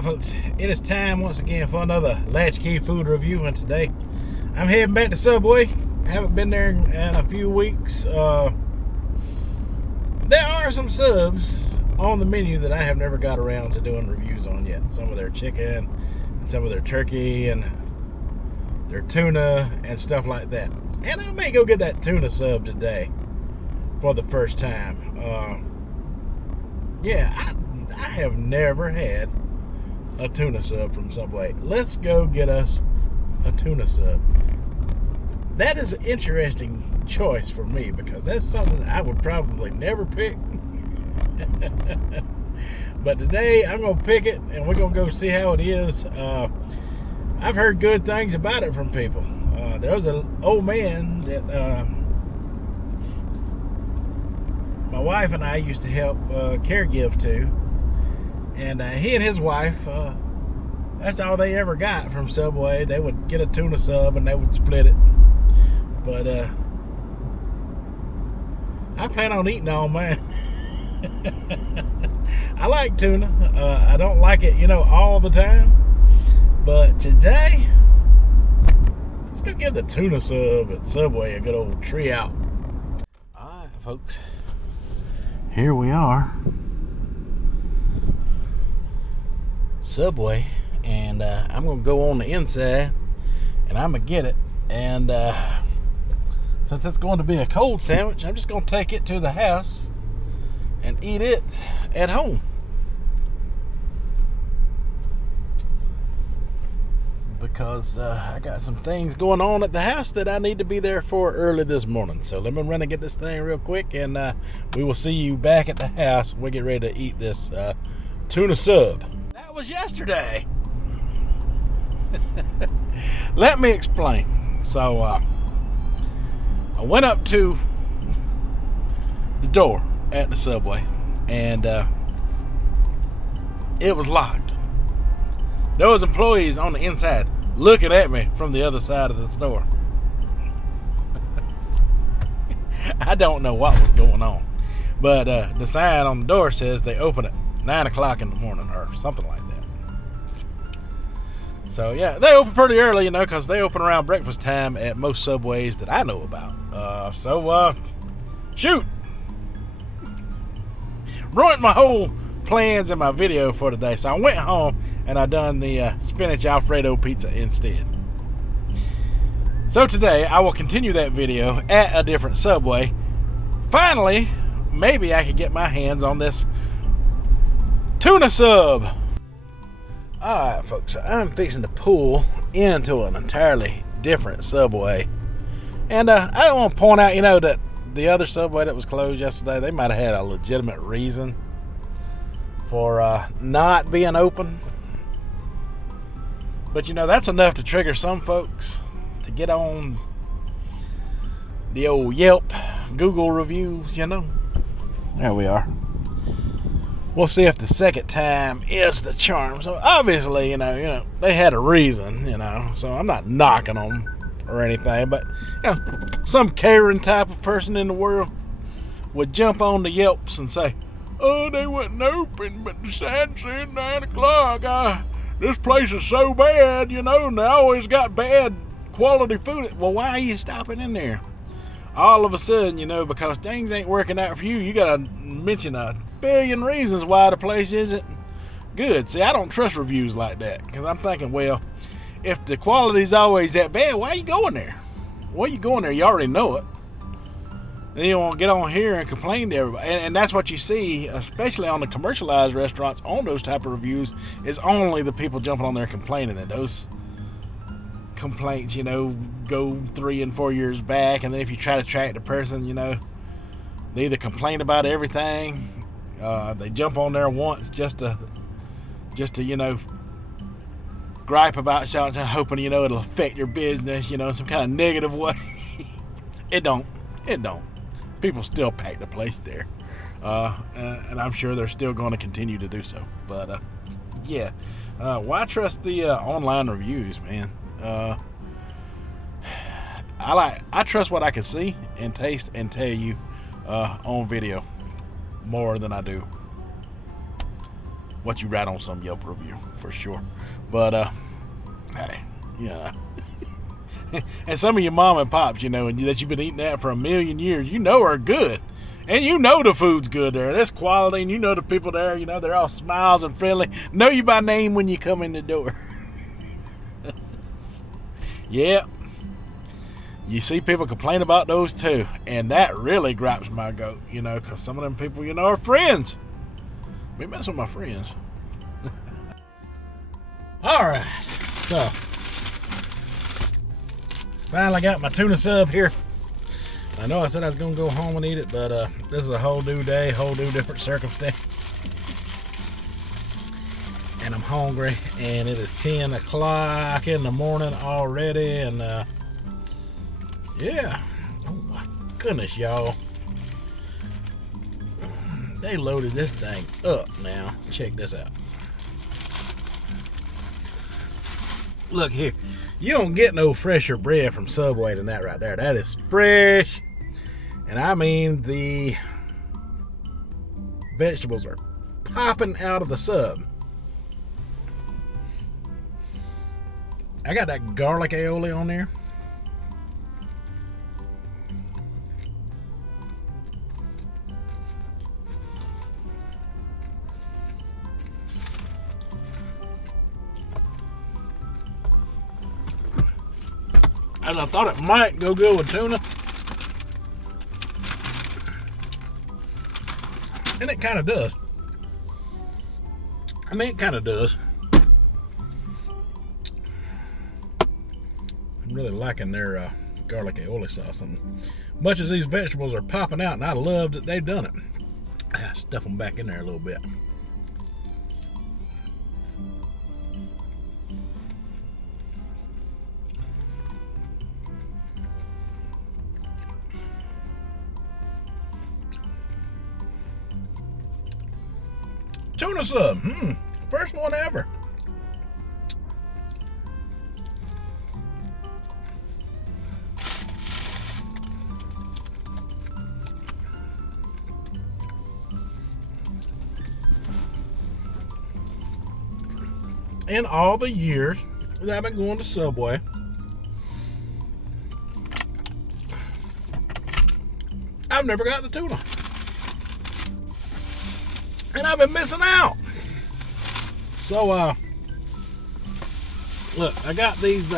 Alright folks, it is time once again for another Latchkey food review, and today I'm heading back to Subway. Haven't been there in a few weeks. There are some subs on the menu that I have never got around to doing reviews on yet. Some of their chicken, and some of their turkey, and their tuna, and stuff like that. And I may go get that tuna sub today for the first time. Yeah, I have never had a tuna sub from Subway. Let's go get us a tuna sub. That is an interesting choice for me because that's something I would probably never pick. But today I'm gonna pick it and we're gonna go see how it is. I've heard good things about it from people. There was an old man that my wife and I used to help caregive to. And he and his wife, that's all they ever got from Subway. They would get a tuna sub and they would split it. But I plan on eating all mine. I like tuna. I don't like it, all the time. But today, let's go give the tuna sub at Subway a good old tree out. All right, folks. Here we are. Subway, and I'm gonna go on the inside and I'm gonna get it, and since it's going to be a cold sandwich, I'm just gonna take it to the house and eat it at home because I got some things going on at the house that I need to be there for early this morning. So let me run and get this thing real quick, and we will see you back at the house when we get ready to eat this tuna sub. That was yesterday. Let me explain. So I went up to the door at the Subway, and it was locked. There was employees on the inside looking at me from the other side of the store. I don't know what was going on, but the sign on the door says they open at 9 o'clock in the morning or something like that. So yeah, they open pretty early, because they open around breakfast time at most Subways that I know about. Shoot, ruined my whole plans and my video for today. So I went home and I done the spinach Alfredo pizza instead. So today I will continue that video at a different Subway. Finally, maybe I could get my hands on this tuna sub. Alright folks, so I'm fixing to pull into an entirely different Subway. And I don't want to point out, that the other Subway that was closed yesterday, they might have had a legitimate reason for not being open. But that's enough to trigger some folks to get on the old Yelp, Google reviews, There we are. We'll see if the second time is the charm. So obviously, they had a reason, so I'm not knocking them or anything, but some caring type of person in the world would jump on the Yelps and say, oh, they wasn't open, but the sign said 9 o'clock. This place is so bad, and they always got bad quality food. Well, why are you stopping in there? All of a sudden, because things ain't working out for you, you gotta mention a billion reasons why the place isn't good. See, I don't trust reviews like that, because I'm thinking, well, if the quality's always that bad, why are you going there? Why are you going there? You already know it. And you won't get on here and complain to everybody. And that's what you see, especially on the commercialized restaurants, on those type of reviews, is only the people jumping on there complaining. And those complaints, go 3 and 4 years back, and then if you try to track the person, they either complain about everything, they jump on there once just to gripe about something, hoping it'll affect your business, some kind of negative way. It don't. People still pack the place there, and I'm sure they're still going to continue to do so. But yeah, why trust the online reviews, man? I trust what I can see and taste and tell you on video more than I do what you write on some Yelp review, for sure. But, hey, yeah. And some of your mom and pops, and that you've been eating that for a million years, are good. And the food's good there. That's quality, and the people there, they're all smiles and friendly. Know you by name when you come in the door. Yeah. You see people complain about those too. And that really gripes my goat, because some of them people, are friends. We mess with my friends. Alright. So, finally got my tuna sub here. I know I said I was going to go home and eat it, but this is a whole new day, whole new different circumstance. And I'm hungry, and it is 10 o'clock in the morning already, and yeah. Oh my goodness, y'all. They loaded this thing up now. Check this out. Look here. You don't get no fresher bread from Subway than that right there. That is fresh. And I mean, the vegetables are popping out of the sub. I got that garlic aioli on there. And I thought it might go good with tuna. And it kind of does. I mean, it kind of does. I'm really liking their garlic aioli sauce. And much as these vegetables are popping out, and I love that they've done it, I stuff them back in there a little bit. Tuna sub. First one ever. In all the years that I've been going to Subway, I've never got the tuna. And I've been missing out. So, look, I got these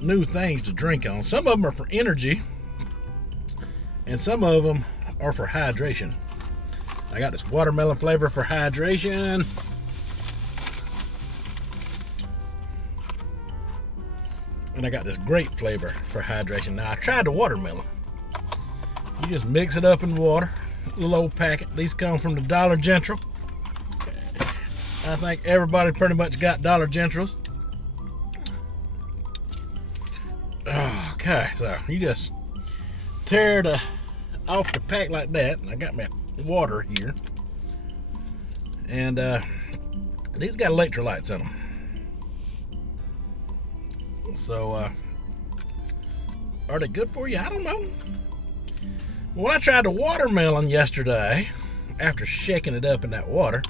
new things to drink on. Some of them are for energy, and some of them are for hydration. I got this watermelon flavor for hydration. And I got this grape flavor for hydration. Now, I tried the watermelon. You just mix it up in water. Little old packet. These come from the Dollar General. I think everybody pretty much got Dollar Generals. Okay, so you just tear it off the pack like that. I got my water here. And these got electrolytes in them. So, are they good for you? I don't know. Well, I tried the watermelon yesterday after shaking it up in that water.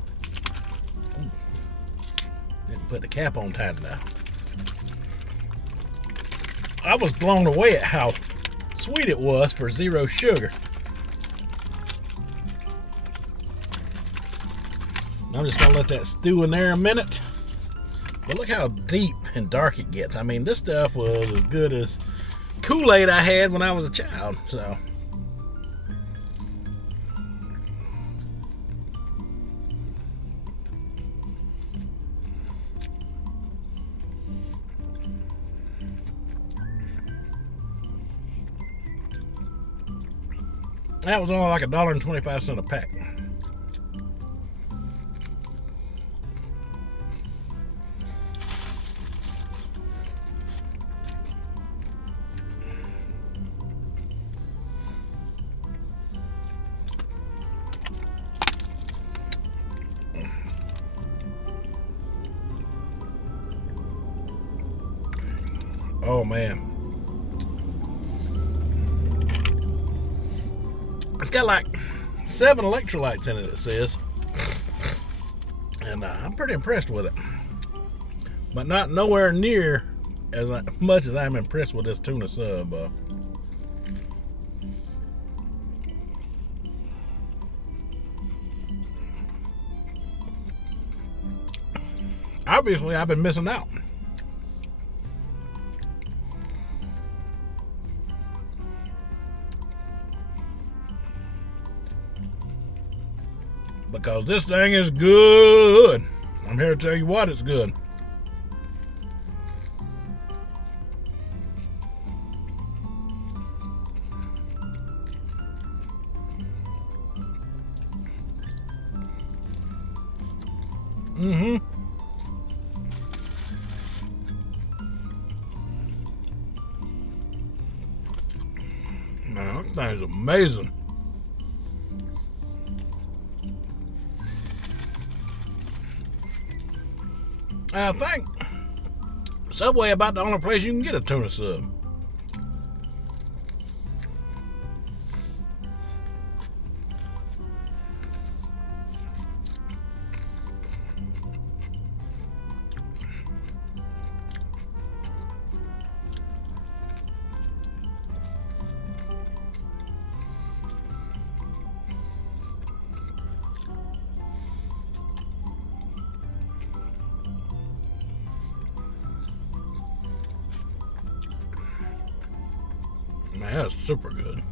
Didn't put the cap on tight enough. I was blown away at how sweet it was for zero sugar. I'm just going to let that stew in there a minute. But look how deep and dark it gets. I mean, this stuff was as good as Kool-Aid I had when I was a child. So, that was only like $1.25 a pack. Oh man. It's got like 7 electrolytes in it, it says. And I'm pretty impressed with it. But not nowhere near as much as I'm impressed with this tuna sub. Obviously, I've been missing out. Because this thing is good. I'm here to tell you what, it's good. Man, this thing is amazing. I think Subway about the only place you can get a tuna sub. Man, that's super good.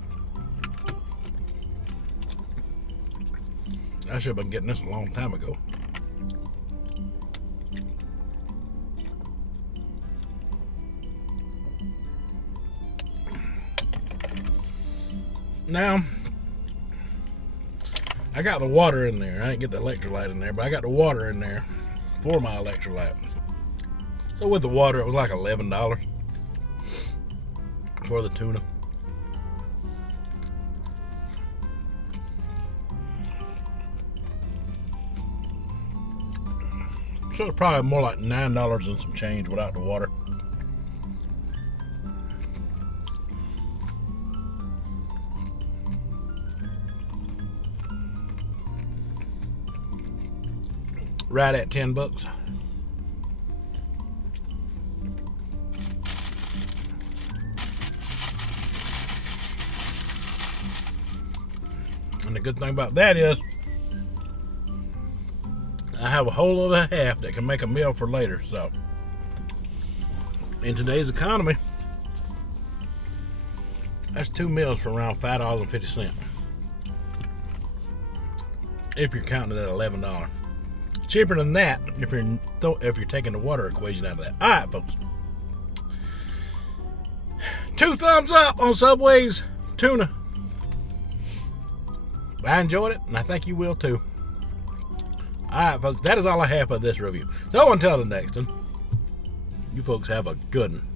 I should have been getting this a long time ago. Now, I got the water in there. I didn't get the electrolyte in there, but I got the water in there for my electrolyte. So with the water, it was like $11 for the tuna. So it's probably more like $9 and some change without the water. Right at $10. And the good thing about that is I have a whole other half that can make a meal for later. So in today's economy, that's 2 meals for around $5.50. If you're counting it at $11. Cheaper than that if you're taking the water equation out of that. All right, folks. 2 thumbs up on Subway's tuna. I enjoyed it, and I think you will too. All right, folks. That is all I have for this review. So until the next one, you folks have a good one.